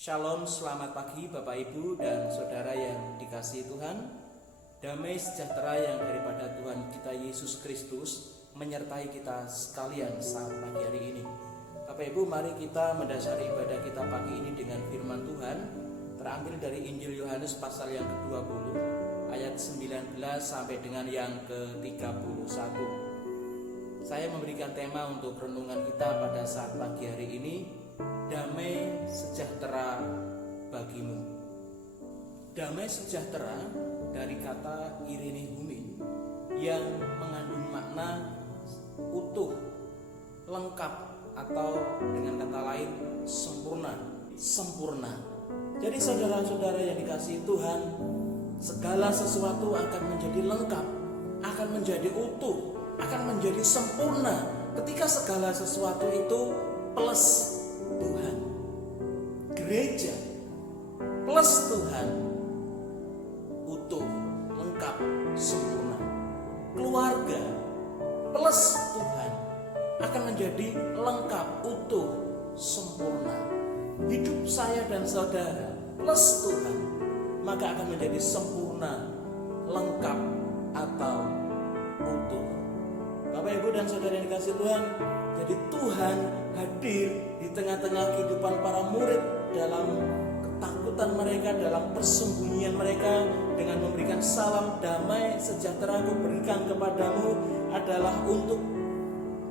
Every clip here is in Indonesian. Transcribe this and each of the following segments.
Shalom, selamat pagi Bapak Ibu dan Saudara yang dikasihi Tuhan. Damai sejahtera yang daripada Tuhan kita Yesus Kristus menyertai kita sekalian saat pagi hari ini. Bapak Ibu, mari kita mendasari ibadah kita pagi ini dengan firman Tuhan terambil dari Injil Yohanes pasal yang ke-20 ayat 19 sampai dengan yang ke-31. Saya memberikan tema untuk renungan kita pada saat pagi hari ini, damai sejahtera bagimu. Damai sejahtera dari kata Irene Humin yang mengandung makna utuh, lengkap, atau dengan kata lain sempurna. Jadi saudara-saudara yang dikasihi Tuhan, segala sesuatu akan menjadi lengkap, akan menjadi utuh, akan menjadi sempurna ketika segala sesuatu itu plus Tuhan. Gereja plus Tuhan utuh, lengkap, sempurna. Keluarga plus Tuhan akan menjadi lengkap, utuh, sempurna. Hidup saya dan saudara plus Tuhan maka akan menjadi sempurna, lengkap, atau utuh. Bapak, Ibu, dan Saudara yang dikasihi Tuhan, jadi Tuhan hadir di tengah-tengah kehidupan para murid dalam ketakutan mereka, dalam persembunyian mereka, dengan memberikan salam damai sejahtera aku berikan kepadamu adalah untuk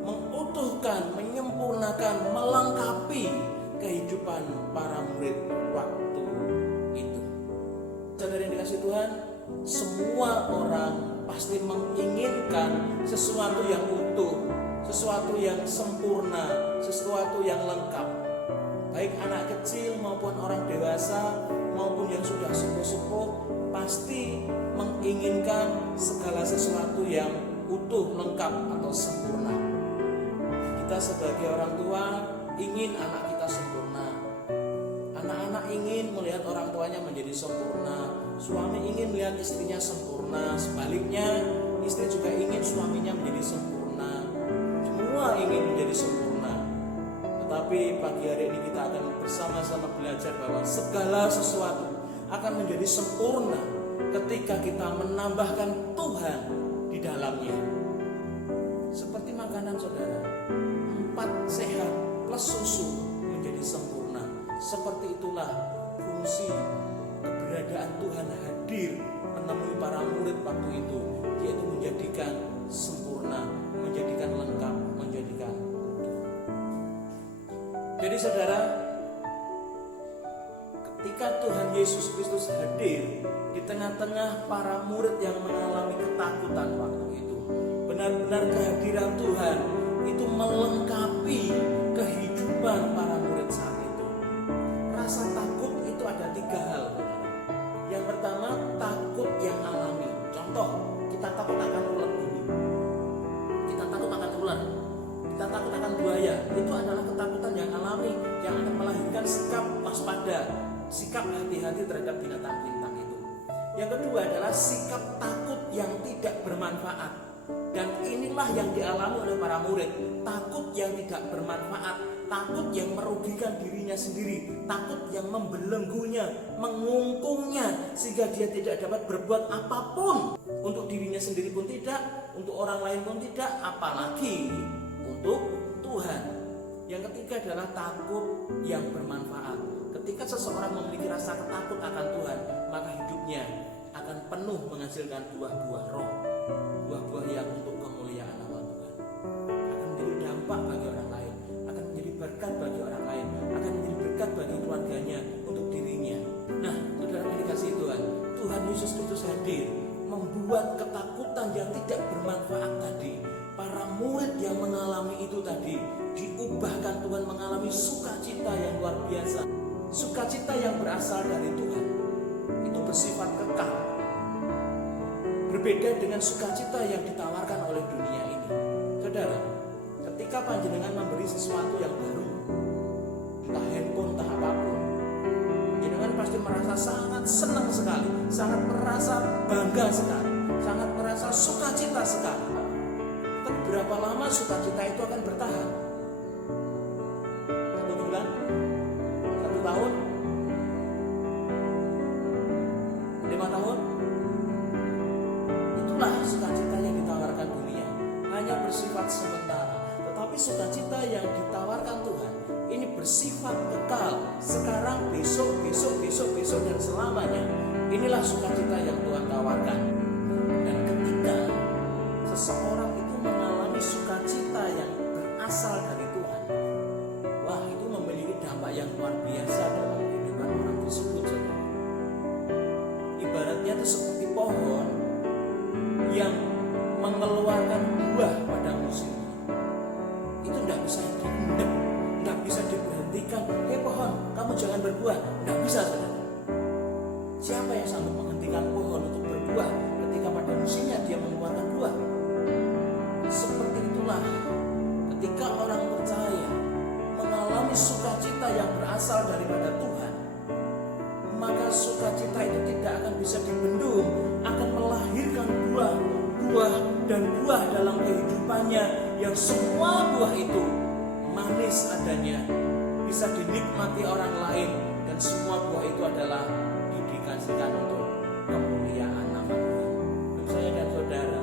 mengutuhkan, menyempurnakan, melengkapi kehidupan para murid waktu itu. Saudara yang dikasihi Tuhan, semua orang pasti menginginkan sesuatu yang utuh, sesuatu yang sempurna, sesuatu yang lengkap. Baik anak kecil maupun orang dewasa maupun yang sudah sepuh-sepuh pasti menginginkan segala sesuatu yang utuh, lengkap, atau sempurna. Kita sebagai orang tua ingin anak kita sempurna. Anak-anak ingin melihat orang tuanya menjadi sempurna. Suami ingin melihat istrinya sempurna. Sebaliknya, istri juga ingin suaminya menjadi sempurna. Semua ingin menjadi sempurna. Tetapi pagi hari ini kita akan bersama-sama belajar bahwa segala sesuatu akan menjadi sempurna ketika kita menambahkan Tuhan di dalamnya. Seperti makanan saudara, 4 sehat plus susu menjadi sempurna. Seperti itulah fungsi keberadaan Tuhan hadir menemui para murid waktu itu, yaitu menjadikan sempurna, menjadikan lengkap, menjadikan utuh. Jadi saudara, ketika Tuhan Yesus Kristus hadir di tengah-tengah para murid yang mengalami ketakutan waktu itu, benar-benar kehadiran Tuhan itu melengkapi kehidupan para murid saat itu. Rasa takut itu ada 3 hal. Yang pertama, takut yang alami. Contoh, kita takut akan ulat bulu, kita takut akan ular, kita takut akan buaya. Itu adalah ketakutan yang alami yang akan melahirkan sikap waspada, sikap hati-hati terhadap binatang-binatang itu. Yang kedua adalah sikap takut yang tidak bermanfaat. Dan inilah yang dialami oleh para murid. Takut yang tidak bermanfaat, takut yang merugikan dirinya sendiri, takut yang membelenggunya, mengungkungnya, sehingga dia tidak dapat berbuat apapun. Untuk dirinya sendiri pun tidak, untuk orang lain pun tidak, apalagi untuk Tuhan. Yang ketiga adalah takut yang bermanfaat. Ketika seseorang memiliki rasa takut akan Tuhan, maka hidupnya akan penuh menghasilkan buah-buah roh, buah-buah yang untuk kemuliaan nama Tuhan, akan menjadi dampak bagi orang lain, akan menjadi berkat bagi orang lain, akan menjadi berkat bagi keluarganya, untuk dirinya. Nah, saudara yang dikasihi Tuhan, Tuhan Yesus Kristus hadir membuat ketakutan yang tidak bermanfaat tadi, para murid yang mengalami itu tadi, diubahkan Tuhan mengalami sukacita yang luar biasa. Sukacita yang berasal dari Tuhan itu bersifat kekal, berbeda dengan sukacita yang ditawarkan oleh dunia ini. Saudara, ketika panjenengan memberi sesuatu yang baru, entah handphone, entah apapun, panjenengan pasti merasa sangat senang sekali, sangat merasa bangga sekali, sangat merasa sukacita sekali. Tapi berapa lama sukacita itu akan bertahan? 1 bulan? 1 tahun? bersifat sementara. Tetapi sukacita yang ditawarkan Tuhan ini bersifat kekal. Sekarang, besok, dan selamanya. Inilah sukacita yang Tuhan tawarkan. Dan ketika seseorang itu mengalami sukacita yang berasal dari Tuhan, wah, itu memiliki dampak yang luar biasa dalam kehidupan orang tersebut. Ibaratnya itu seperti pohon yang mengeluarkan buah pada musimnya. Itu tidak bisa diendam, tidak bisa diberhentikan. Pohon, kamu jangan berbuah. Tidak bisa, saudara. Siapa yang sanggup menghentikan pohon untuk berbuah ketika pada musimnya dia mengeluarkan buah? Seperti itulah ketika orang percaya mengalami sukacita yang berasal daripada Tuhan, maka sukacita itu tidak akan bisa dibendung, akan melahirkan buah dalam kehidupannya, yang semua buah itu manis adanya, bisa dinikmati orang lain, dan semua buah itu adalah dikasihkan untuk kemuliaan nama Tuhan. Saya dan saudara,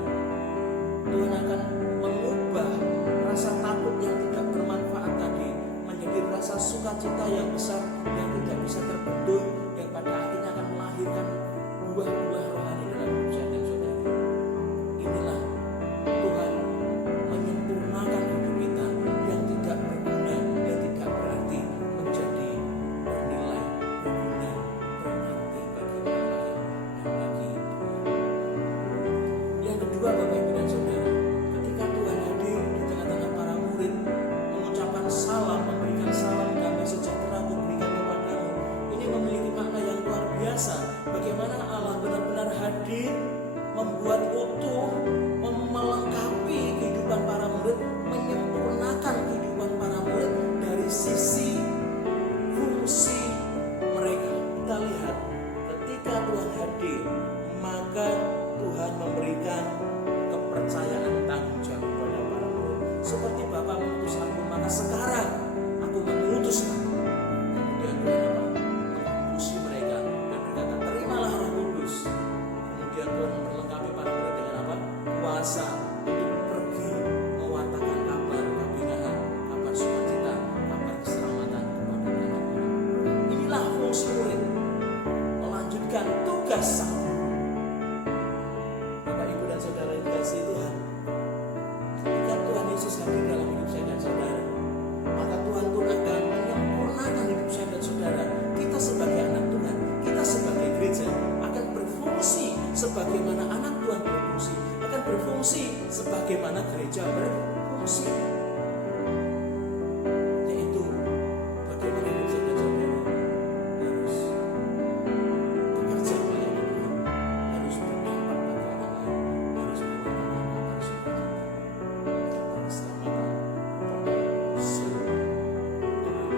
Tuhan akan mengubah rasa takut yang tidak bermanfaat tadi menjadi rasa sukacita yang besar yang tidak bisa terbendung, yang pada akhirnya akan melahirkan buah-buah rohani dalam hidup saya dan saudara. Inilah Tuhan menyempurnakan hidup kita yang tidak berguna, yang tidak berarti, menjadi bernilai, berguna, berarti bagi orang lain dan bagi Tuhan. Yang kedua, Bapak Ibu dan Saudara, ketika Tuhan hadir di tengah-tengah para murid, mengucapkan salam, memberikan salam damai sejahtera aku berikan kepadamu, ini memiliki makna yang luar biasa. Bagaimana Allah benar-benar hadir, membuat utuh, melengkapi kehidupan para murid, menyempurnakan kehidupan para murid dari sisi fungsi mereka. Kita lihat ketika Tuhan hadir, maka Tuhan memberikan kepercayaan tanggung jawab kepada para murid. Seperti Bapa mengutus aku, maka sekarang aku mengutus kamu. Kemudian Tuhan apa? Mengurusi mereka dan berkata, terimalah Roh Kudus. Kemudian Tuhan memperlengkapi para murid dengan apa? Kuasa untuk pergi mewartakan kabar kabinaan, kabar sukacita, kabar keselamatan kepada banyak orang. Inilah fungsi murid, melanjutkan tugas satu. Bapak, Ibu, dan Saudara yang dikasihi Tuhan, ketika Tuhan Yesus hadir dalam hidup saya dan saudara, maka Tuhan pun akan menyempurnakan hidup saya dan saudara. Kita sebagai anak Tuhan, kita sebagai gereja akan berfungsi sebagaimana anak Tuhan berfungsi, akan berfungsi sebagaimana gereja berfungsi, yaitu bagaimana hidup saya dan saudara harus bekerja melayani Tuhan, harus berdampak bagi orang lain, harus mewartakan kabar sukacita, keselamatan kepada seluruh orang.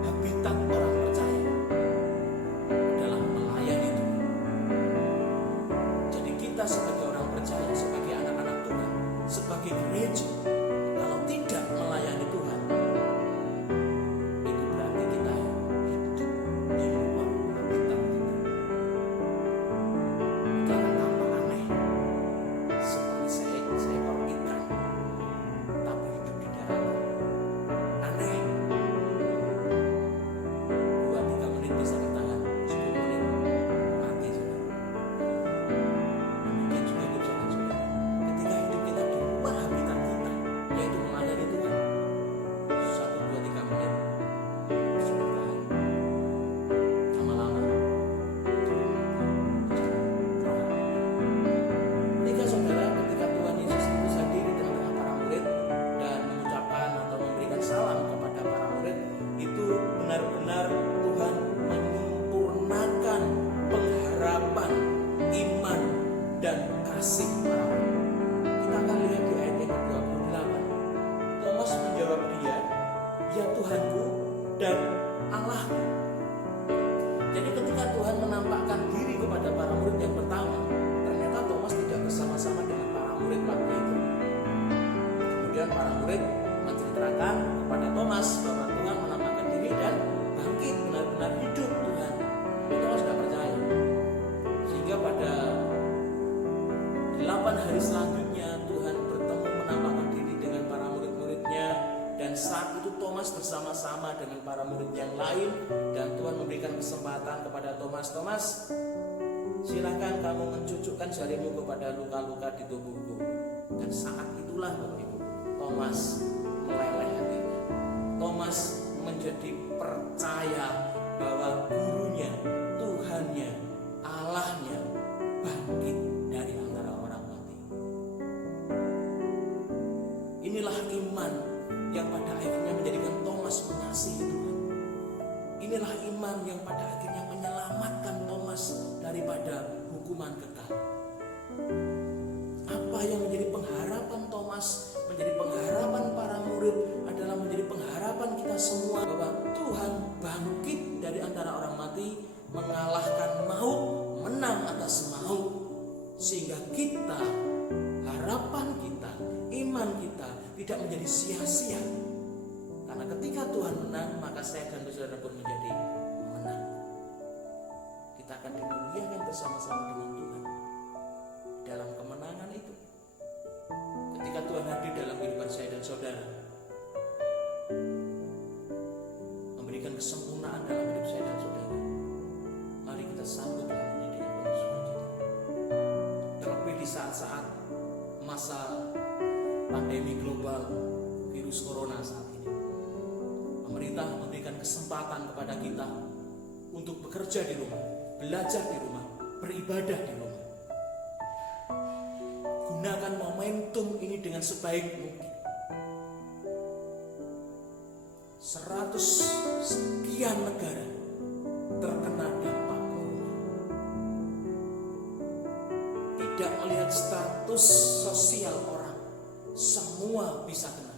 Habitat orang percaya adalah melayani Tuhan. Jadi kita sebagai orang percaya, sebagai anak-anak Tuhan, sebagai gereja, kalau tidak melayani Tuhan, itu berarti kita hidup di luar habitat kita. Itu akan tampak aneh, seperti seekor ikan tapi hidup di daratan. Aneh. 2-3 menit bisa ditahan, 10 menit mati, saudara. Demikian juga hidup saya dan saudara. Ketika hidup kita di luar habitat kita, yaitu melayani Tuhan, 1-2-3 menit sudah tahan. Lama-lama ketika saudara, ketika Tuhan Yesus itu hadir di tengah-tengah para murid dan mengucapkan atau memberikan salam kepada para murid, itu benar-benar Tuhan menyempurnakan pengharapan, iman, dan kasih para murid. Kita akan lihat di ayat yang ke-28. Thomas menjawab dia, ya Tuhanku dan Allahku. Jadi ketika Tuhan menampakkan diri kepada para murid yang pertama, ternyata Thomas tidak bersama-sama dengan para murid waktu itu. Kemudian para murid menceritakan kepada Thomas bahwa Tuhan menampakkan diri dan bangkit, benar-benar hidup Tuhan. Tapi Thomas tidak percaya. Sehingga pada 8 hari selanjutnya Tuhan bertemu, menampakkan para murid yang lain, dan Tuhan memberikan kesempatan kepada Thomas. Thomas, silakan kamu mencucukkan jarimu kepada luka-luka di tubuhku. Dan saat itulah Bapak Ibu, Thomas meleleh hatinya. Thomas menjadi percaya bahwa gurunya, Tuhannya, Allahnya bangkit dari antara orang mati. Inilah iman yang pada akhirnya menjadikan Thomas mengasihi Tuhan. Inilah iman yang pada akhirnya menyelamatkan Thomas daripada hukuman kekal. Apa yang menjadi pengharapan Thomas, menjadi pengharapan para murid, adalah menjadi pengharapan kita semua bahwa Tuhan bangkit dari antara orang mati, mengalahkan maut, menang atas maut, sehingga kita, harapan kita, iman kita tidak menjadi sia-sia. Karena ketika Tuhan menang, maka saya dan saudara pun menjadi menang. Kita akan dimuliakan bersama-sama dengan Tuhan dalam kemenangan itu. Ketika Tuhan hadir dalam kehidupan saya dan saudara, memberikan kesempurnaan dalam hidup saya dan saudara, mari kita sambut hal ini dengan penuh sukacita. Terlebih di saat-saat masa pandemi global virus corona saat ini, pemerintah memberikan kesempatan kepada kita untuk bekerja di rumah, belajar di rumah, beribadah di rumah. Gunakan momentum ini dengan sebaik mungkin. 100 sekian negara terkena dampak corona. Tidak melihat status sosial orang, semua bisa kena.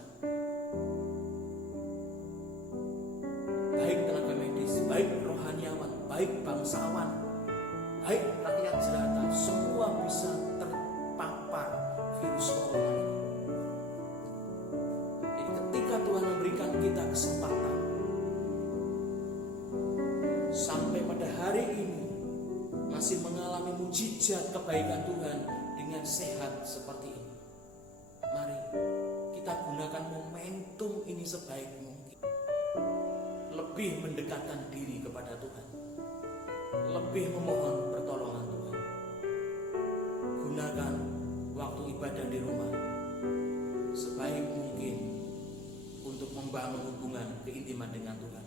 Baik tenaga medis, baik rohaniawan, baik bangsawan, baik rakyat jelata, semua bisa terpapar virus corona ini. Jadi ketika Tuhan memberikan kita kesempatan, sampai pada hari ini masih mengalami mujizat kebaikan Tuhan dengan sehat seperti ini, mari kita gunakan momentum ini sebaik mungkin. Lebih mendekatkan diri kepada Tuhan, lebih memohon pertolongan Tuhan. Gunakan waktu ibadah di rumah sebaik mungkin untuk membangun hubungan keintiman dengan Tuhan.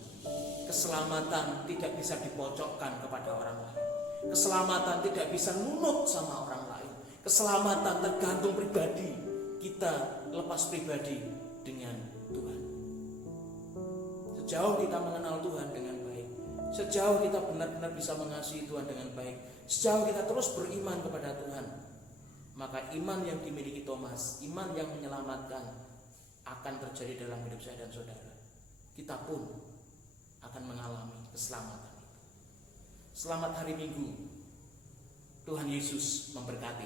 Keselamatan tidak bisa dipocokkan kepada orang lain. Keselamatan tidak bisa nunut sama orang lain. Keselamatan tergantung pribadi. Kita lepas pribadi dengan Tuhan. Sejauh kita mengenal Tuhan dengan baik, sejauh kita benar-benar bisa mengasihi Tuhan dengan baik, sejauh kita terus beriman kepada Tuhan, maka iman yang dimiliki Thomas, iman yang menyelamatkan, akan terjadi dalam hidup saya dan saudara. Kita pun akan mengalami keselamatan itu. Selamat hari Minggu. Tuhan Yesus memberkati.